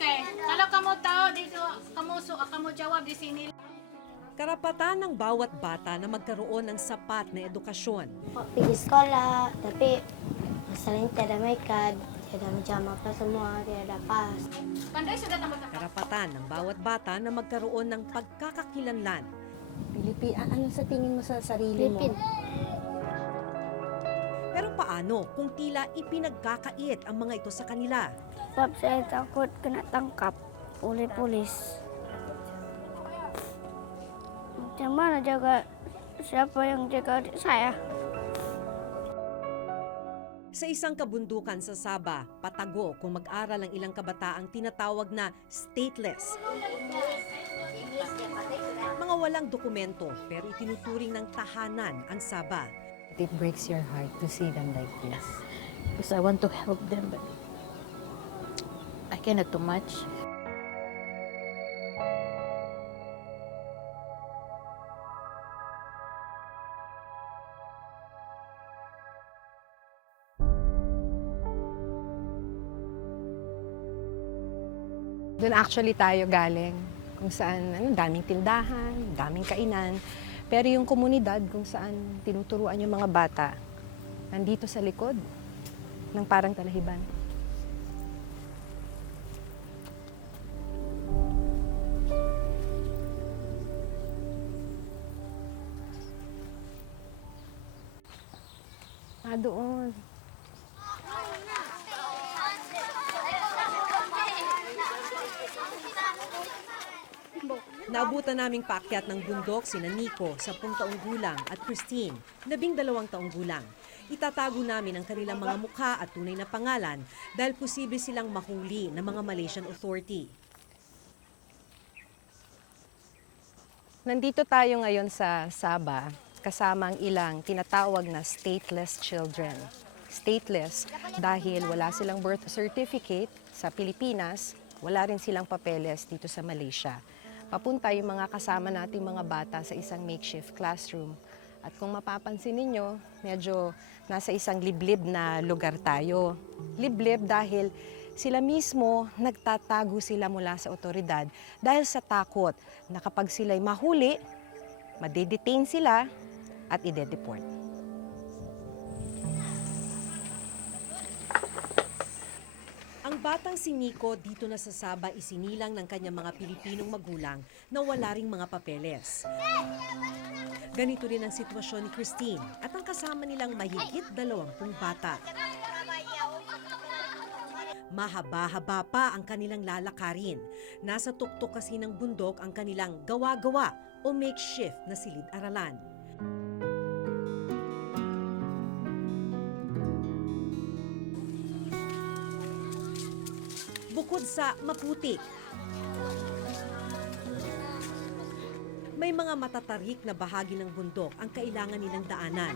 kay. Kalau kamu tahu dito, kamu jawab di sini. Karapatan ng bawat bata na magkaroon ng sapat na edukasyon. Pergi sekolah, tapi masalahnya tiada makeup, tiada menjama apa semua, tiada pas. Pandai sudah tambah. Karapatan ng bawat bata na magkaroon ng pagkakakilanlan. Ano sa tingin mo sa sarili mo? Filipin. Pero paano kung tila ipinagkakait ang mga ito sa kanila? Sebab saya takut kena tangkap oleh polis. Macam mana jaga siapa yang jaga adik saya? Sa isang kabundukan sa Sabah, patago kung mag-aral ang ilang kabataang tinatawag na stateless. Mga walang dokumento pero itinuturing ng tahanan ang Sabah. It breaks your heart to see them like this. Because I want to help them, but I cannot do much. Doon actually tayo galing, kung saan daming tindahan, daming kainan. Pero yung komunidad kung saan tinuturuan yung mga bata, nandito sa likod ng parang talahiban. Doon. Naabutan naming paakyat ng bundok sina Nico, 10 taong gulang, at Christine, 12 taong gulang. Itatago namin ang kanilang mga mukha at tunay na pangalan dahil posible silang mahuli ng mga Malaysian authority. Nandito tayo ngayon sa Sabah, kasama ang ilang tinatawag na stateless children. Stateless dahil wala silang birth certificate sa Pilipinas, wala rin silang papeles dito sa Malaysia. Papunta yung mga kasama nating mga bata sa isang makeshift classroom. At kung mapapansin ninyo, medyo nasa isang liblib na lugar tayo. Liblib dahil sila mismo nagtatago sila mula sa otoridad dahil sa takot na kapag sila'y mahuli, madedetain sila at ide-deport. Ang batang si Nico dito na sa Sabah isinilang ng kanyang mga Pilipinong magulang na wala ring mga papeles. Ganito rin ang sitwasyon ni Christine at ang kasama nilang mahigit 20 bata. Mahaba-haba pa ang kanilang lalakarin. Nasa tuktok kasi ng bundok ang kanilang gawa-gawa o makeshift na silid-aralan. Bukod sa maputik, may mga matatarik na bahagi ng bundok ang kailangan nilang daanan.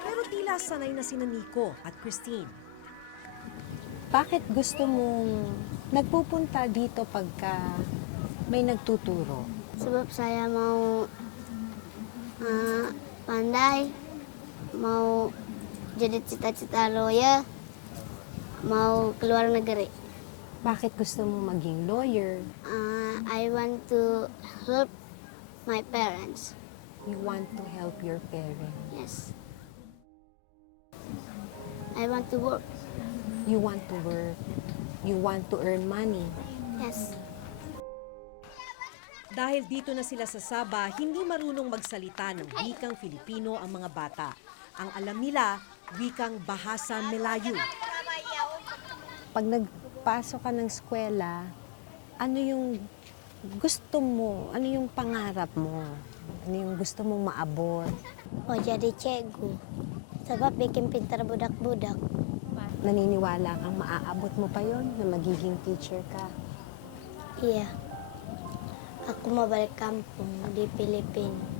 Pero tila sanay na sina Nico at Christine. Bakit gusto mong nagpupunta dito pagka may nagtuturo? Sebab saya mau pandai, mau jadi cita-cita lawyer, mau keluar negeri. Bakit gusto mong maging lawyer? I want to help my parents. You want to help your parents. Yes. I want to work. You want to work. You want to earn money. Yes. Dahil dito na sila sa Sabah, hindi marunong magsalita ng wikang Filipino ang mga bata. Ang alam nila, wikang Bahasa Melayu. Pag nagpasok ka ng eskwela, ano yung gusto mo? Ano yung pangarap mo? Ano yung gusto mong maabot? Mau jadi cikgu. Sebab bikin pintar budak-budak. Naniniwala kang maaabot mo pa yon na magiging teacher ka? Iya. Aku mau balik kampung di Filipina.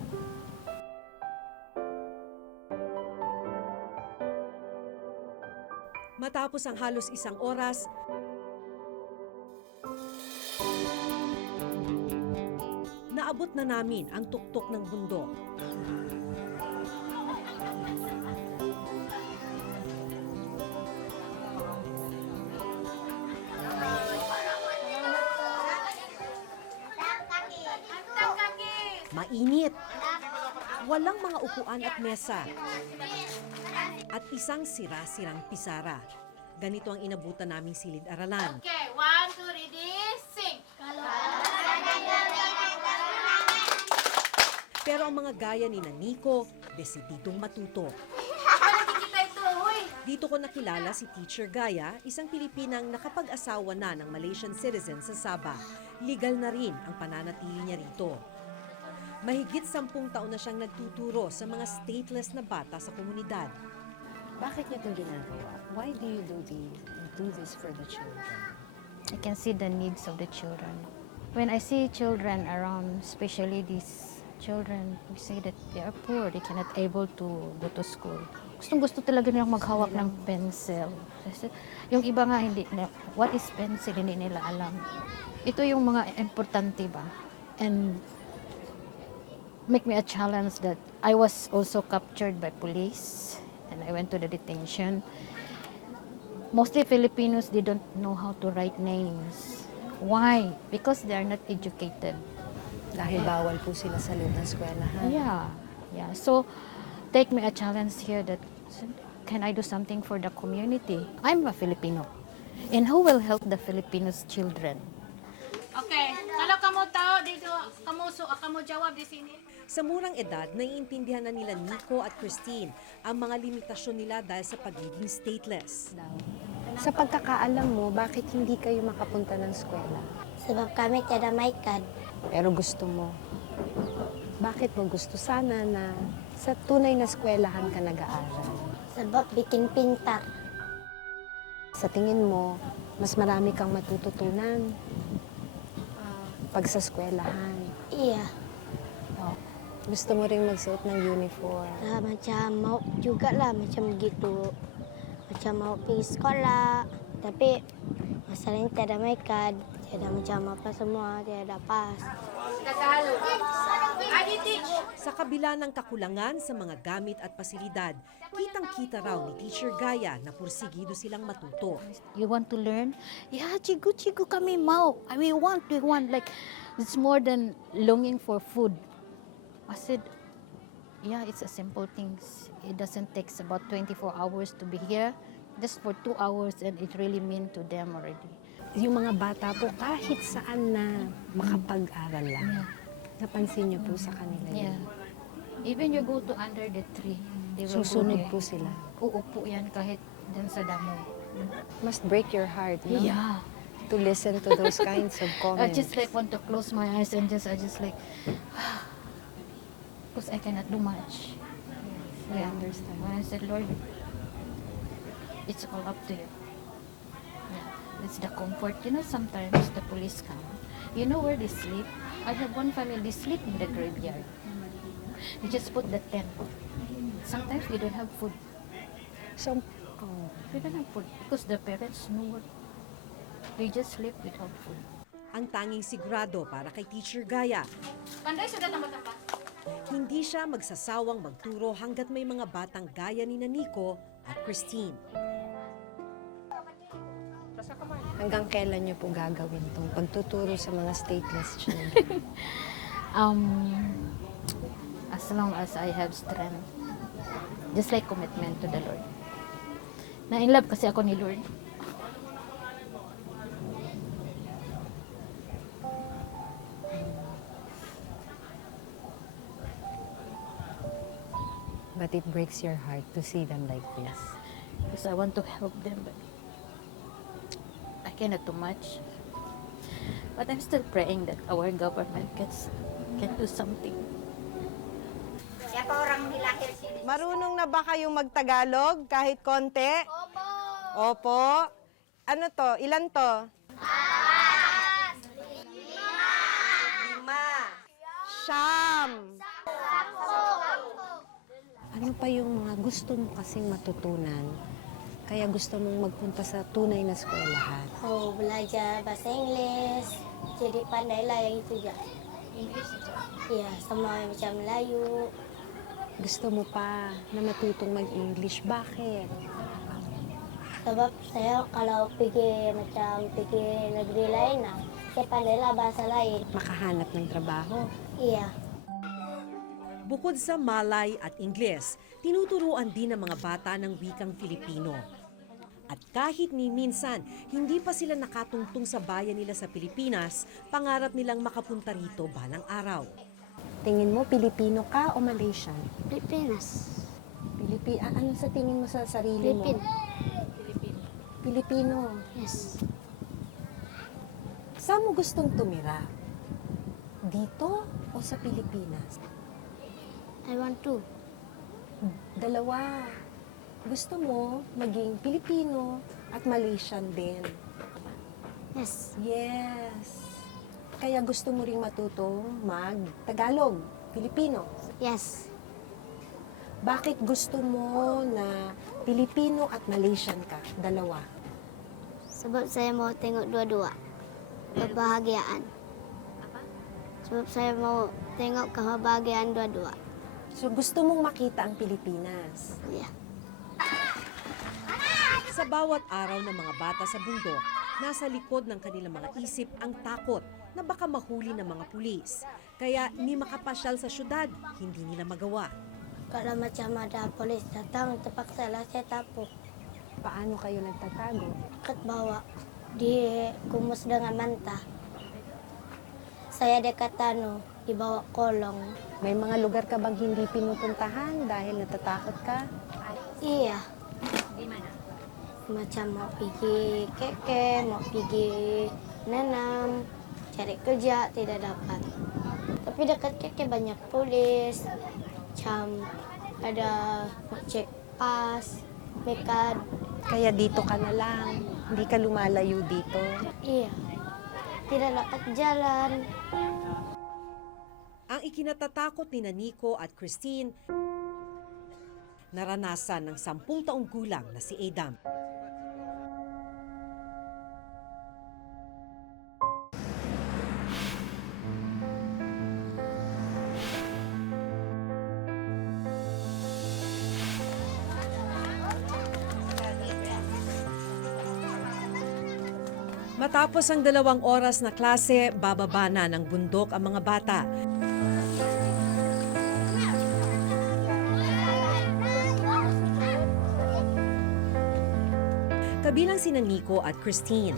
Matapos ang halos 1 oras, naabot na namin ang tuktok ng bundok. Walang mga upuan at mesa. At isang sira-sirang pisara. Ganito ang inabutan naming silid-aralan. Okay, 1, 2, ready, sing! Pero ang mga gaya ni Nico, desididong matuto. Kita ito, huy! Dito ko nakilala si Teacher Gaya, isang Pilipinang nakapag-asawa na ng Malaysian citizen sa Sabah. Legal na rin ang pananatili niya rito. Mahigit 10 taon na siyang nagtuturo sa mga stateless na bata sa komunidad. Bakit niyo itong ginagawa? Why do you do this for the children? I can see the needs of the children. When I see children around, especially these children, we say that they are poor, they cannot able to go to school. Gustong-gusto talaga nilang maghawak ng pencil. Kasi yung iba nga, hindi, what is pencil, hindi nila alam. Ito yung mga importante ba? And make me a challenge that I was also captured by police and I went to the detention. Mostly Filipinos, they don't know how to write names. Why? Because they are not educated. Dahil bawal po sila sa loob ng eskwelahan. Yeah. So, take me a challenge here that can I do something for the community? I'm a Filipino. And who will help the Filipinos children? Okay, kalau kamu tahu dito, kamu jawab di sini. Sa murang edad, naiintindihan na nila Nico at Christine ang mga limitasyon nila dahil sa pagiging stateless. Sa pagkakaalam mo, bakit hindi kayo makapunta ng eskwela? Sebab kami tiada may kad. Pero gusto mo. Bakit mo gusto sana na sa tunay na eskwelahan ka nag-aaral? Sebab bikin pintar. Sa tingin mo, mas marami kang matututunan pag sa eskwelahan. Iya. Gusto mo rin magsuot ng uniform. Macam mau juga lah macam gitu. Macam mau pergi sekolah. Tapi masalahnya tiada may kad. Tiada macam apa semua. Tiada pas. Tagalog. Adi teach. Sa kabila ng kakulangan sa mga gamit at pasilidad, kitang-kita raw ni Teacher Gaya na pursigido silang matuto. You want to learn? Yeah, chigu kami mau. We want. Like, it's more than longing for food. I said, yeah, it's a simple things. It doesn't take about 24 hours to be here. Just for 2 hours and it really mean to them already. Yung mga bata po, kahit saan na makapag-aral lang. Yeah. Napansin niyo po sa kanila Yeah. yun. Even you go to under the tree, they will Susunod go po there. sila. Uupo yan kahit dyan sa damo. Must break your heart, no? Yeah. To listen to those kinds of I comments. just like want to close my eyes and I just like, because I cannot do much. I understand. When I said, Lord, it's all up to you. Yeah. It's the comfort. You know, sometimes the police come. You know where they sleep? I have one family, they sleep in the graveyard. They just put the tent. Sometimes we don't have food. So, We don't have food because the parents know what. They just sleep without food. Ang tanging sigurado para kay Teacher Gaya, Panday sudah tambah-tambah. hindi siya magsasawang magturo hanggat may mga batang gaya ni Nico at Christine. hanggang kailan niyo po gagawin itong pagtuturo sa mga stateless children? As long as I have strength. Just like commitment to the Lord. Na in love kasi ako ni Lord. But it breaks your heart to see them like this. Because I want to help them, but I cannot do much. But I'm still praying that our government can do something. Marunong na ba kayong magtagalog kahit konti? Opo. Opo. Ano to? Ilan to? 5. 5. Siyam. Ano pa yung mga gusto mo kasing matutunan? Kaya gusto mong magpunta sa tunay na eskwelahan? Oh, belajar bahasa Inggeris. Jadi pandailah yang itu je. Iya, sama macam Melayu. Gusto mo pa na matutong mag-English. Bakit? Sebab saya kalau pergi negeri lain lah, saya pandailah bahasa lain. Makahanap ng trabaho. Iya. Bukod sa Malay at Ingles, tinuturuan din ng mga bata ng wikang Filipino. At kahit ni minsan, hindi pa sila nakatungtong sa bayan nila sa Pilipinas, pangarap nilang makapunta rito balang araw. Tingin mo, Pilipino ka o Malaysian? Pilipinas. Ano sa tingin mo sa sarili mo? Pilipino. Yes. Saan mo gustong tumira? Dito o sa Pilipinas? I want to. Dalawa. Gusto mo maging Pilipino at Malaysian din. Yes. Yes. Kaya gusto mo ring matutong mag-Tagalog, Filipino. Yes. Bakit gusto mo na Pilipino at Malaysian ka? Dalawa. Sebab saya mau tengok dua-dua. Kebahagiaan. Sebab saya mau tengok kebahagiaan dua-dua. So gusto mong makita ang Pilipinas. Ya. Sa bawat araw ng mga bata sa bundok, nasa likod ng kanilang mga isip ang takot na baka mahuli ng mga pulis. Kaya ni makapasyal sa syudad, hindi nila magawa. Kalau macam ada polis datang, terpaksa lah saya tapuk. Paano kayo nagtatago? Dekat bawah, dikumus dengan mantah. Saya dekat dibawa kolong. May mga lugar ka bang hindi pinupuntahan dahil natatakot ka? Iya. Macam mau pergi keke, mau pergi nanam, cari kerja tidak dapat. Tapi dekat keke banyak polis, macam ada mau cek pas, mekad. Kaya dito ka na lang. Hindi ka lumalayo dito. Iya, tidak dapat jalan. Ang ikinatatakot ni Nico at Christine, naranasan ng 10 taong gulang na si Adam. Matapos ang 2 oras na klase, bababa na ng bundok ang mga bata. Kabilang sina Nico at Christine.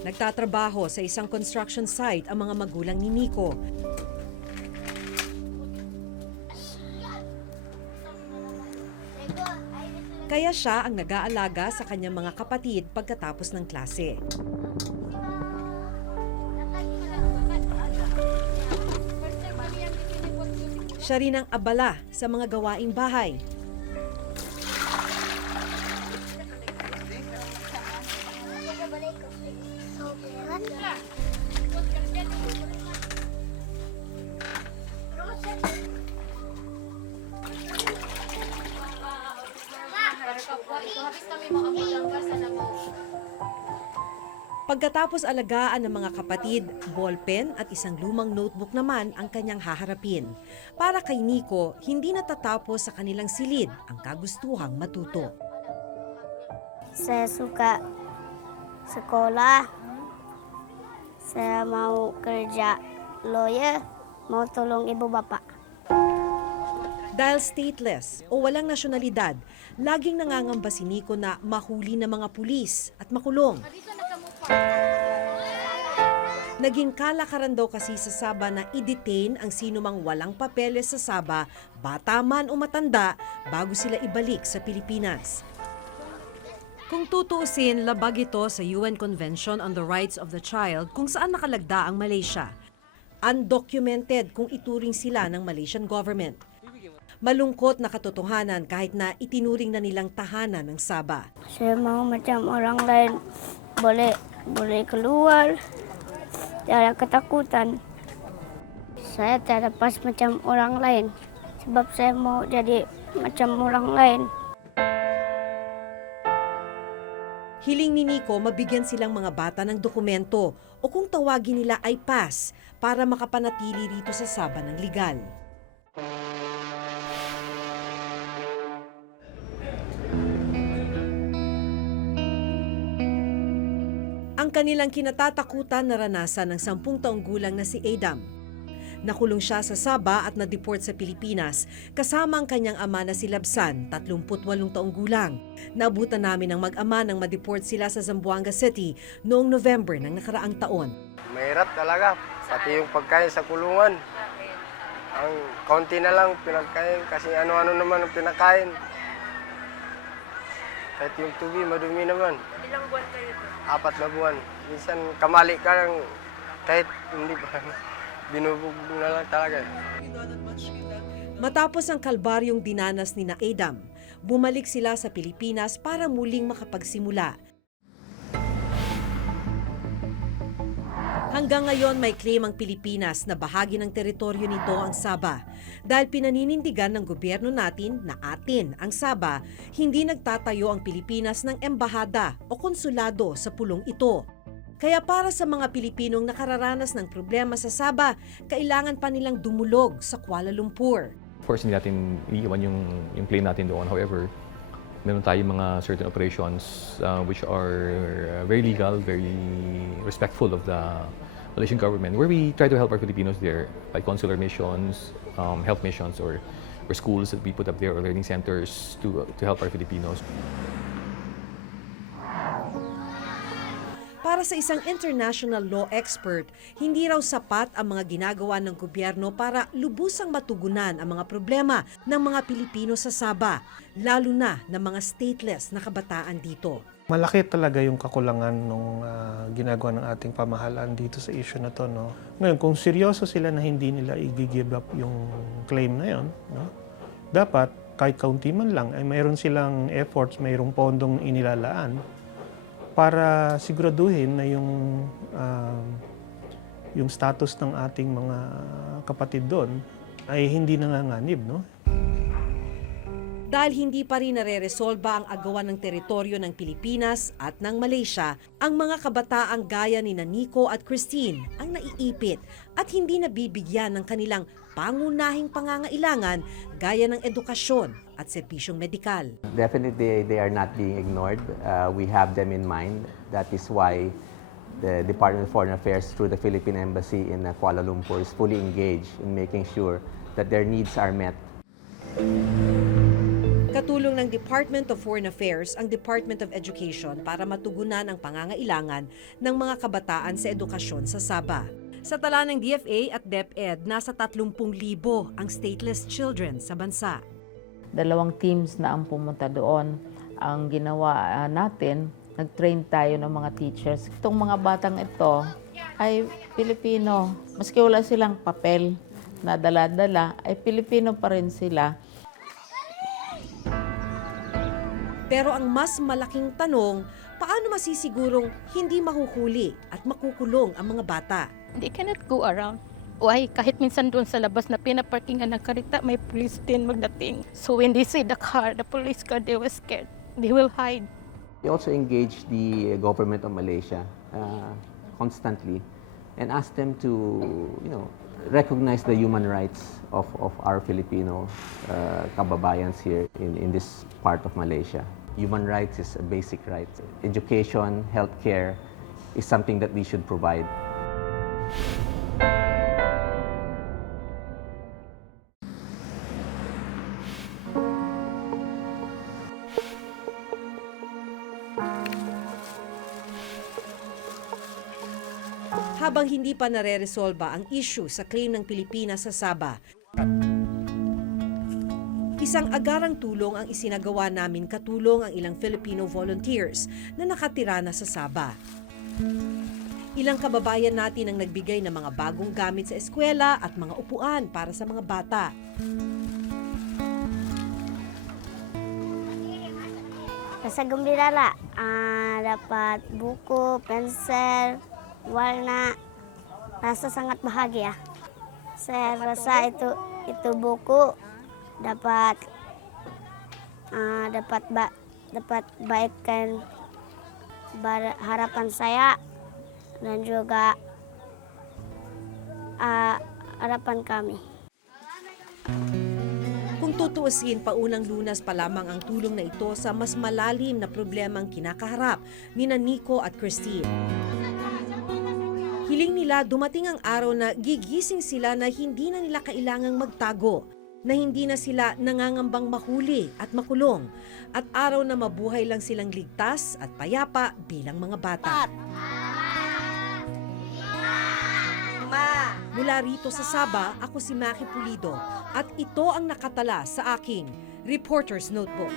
Nagtatrabaho sa isang construction site ang mga magulang ni Nico. Kaya siya ang nag-aalaga sa kanyang mga kapatid pagkatapos ng klase. Siya rin ang abala sa mga gawaing bahay. Pagkatapos alagaan ng mga kapatid, ballpen at isang lumang notebook naman ang kanyang haharapin. Para kay Nico, hindi natatapos sa kanilang silid ang kagustuhang matuto. Saya suka sekolah. Saya mau kerja lawyer, mau tolong ibu bapak. Dahil stateless o walang nasyonalidad, laging nangangamba si Nico na mahuli ng mga pulis at makulong. Naging kalakaran daw kasi sa Sabah na i-detain ang sinumang walang papeles sa Sabah, bata man o matanda, bago sila ibalik sa Pilipinas. Kung tutuusin, labag ito sa UN Convention on the Rights of the Child kung saan nakalagda ang Malaysia. Undocumented kung ituring sila ng Malaysian government. Malungkot na katotohanan kahit na itinuring na nilang tahanan ng Sabah. Saya mau macam orang lain, boleh keluar, tiada ketakutan. Saya tiada pas macam orang lain, sebab saya mau jadi macam orang lain. Hiling ni Nico mabigyan silang mga bata ng dokumento o kung tawagin nila ay pass para makapanatili rito sa Sabah ng legal. Ang kanilang kinatatakutan naranasan ng 10 taong gulang na si Adam. Nakulong siya sa Sabah at na-deport sa Pilipinas kasama ang kanyang ama na si Labsan, 38 taong gulang. Naabutan namin ang mag-ama nang ma-deport sila sa Zamboanga City noong November ng nakaraang taon. Mahirap talaga, pati yung pagkain sa kulungan. Ang kaunti na lang pinagkain kasi ano-ano naman ang pinakain. Kahit yung tubig, madumi naman. Ilang buwan kayo doon? 4 na buwan. Minsan kamali ka lang, kahit hindi pa, binubugbog na lang talaga. Matapos ang kalbaryong dinanas ni na Adam, bumalik sila sa Pilipinas para muling makapagsimula. Hanggang ngayon may claim ang Pilipinas na bahagi ng teritoryo nito ang Sabah. Dahil pinaninindigan ng gobyerno natin na atin ang Sabah, hindi nagtatayo ang Pilipinas ng embahada o konsulado sa pulong ito. Kaya para sa mga Pilipinong nakararanas ng problema sa Sabah, kailangan pa nilang dumulog sa Kuala Lumpur. Of course, hindi natin iiwan yung claim natin doon. However, meron tayong mga certain operations which are very legal, very respectful of the Malaysian government, where we try to help our Filipinos there by consular missions, health missions, or schools that we put up there, or learning centers to help our Filipinos. Para sa isang international law expert, hindi raw sapat ang mga ginagawa ng gobyerno para lubusang matugunan ang mga problema ng mga Pilipino sa Sabah, lalo na ng mga stateless na kabataan dito. Malaki talaga yung kakulangan ng ginagawa ng ating pamahalaan dito sa issue na to. No? Ngayon, kung seryoso sila na hindi nila i-give up yung claim na yon, no? Dapat kahit kaunti man lang ay mayroon silang efforts, mayroong pondong inilalaan para siguraduhin na yung status ng ating mga kapatid doon ay hindi nanganganib, no? Dahil hindi pa rin nare-resolba ang agawan ng teritoryo ng Pilipinas at ng Malaysia, ang mga kabataang gaya ni Nico at Christine ang naiipit at hindi nabibigyan ng kanilang pangunahing pangangailangan gaya ng edukasyon at serbisyong medikal. Definitely, they are not being ignored. We have them in mind. That is why the Department of Foreign Affairs through the Philippine Embassy in Kuala Lumpur is fully engaged in making sure that their needs are met. Katulong ng Department of Foreign Affairs ang Department of Education para matugunan ang pangangailangan ng mga kabataan sa edukasyon sa Sabah. Sa tala ng DFA at DepEd, nasa 30,000 ang stateless children sa bansa. 2 teams na ang pumunta doon. Ang ginawa natin, nag-train tayo ng mga teachers. Itong mga batang ito ay Pilipino. Maski wala silang papel na dala-dala, ay Pilipino pa rin sila. Pero ang mas malaking tanong, paano masisigurong hindi mahuhuli at makukulong ang mga bata? They cannot go around. Why? Kahit minsan doon sa labas na pinaparkingan ng karita, may police din magdating. So when they see the car, the police car, they were scared. They will hide. We also engage the government of Malaysia constantly and ask them to, recognize the human rights of our Filipino kababayans here in this part of Malaysia. Human rights is a basic right. Education, healthcare is something that we should provide. Habang hindi pa nare-resolba ang issue sa claim ng Pilipinas sa Sabah, isang agarang tulong ang isinagawa namin katulong ang ilang Filipino volunteers na nakatira na sa Sabah. Ilang kababayan natin ang nagbigay ng mga bagong gamit sa eskwela at mga upuan para sa mga bata. Sa Gumbirala, dapat buku, pensel, warna. Rasa sangat bahagia. Saya rasa itu buku dapat baikkan harapan saya dan juga harapan kami. Kung tutuusin, paunang Lunas pa lamang ang tulong na ito sa mas malalim na problemang kinakaharap ni Nico at Christine. Hiling nila dumating ang araw na gigising sila na hindi na nila kailangang magtago, na hindi na sila nangangambang mahuli at makulong, at araw na mabuhay lang silang ligtas at payapa bilang mga bata. Mula rito sa Sabah, ako si Maki Pulido at ito ang nakatala sa aking Reporter's Notebook.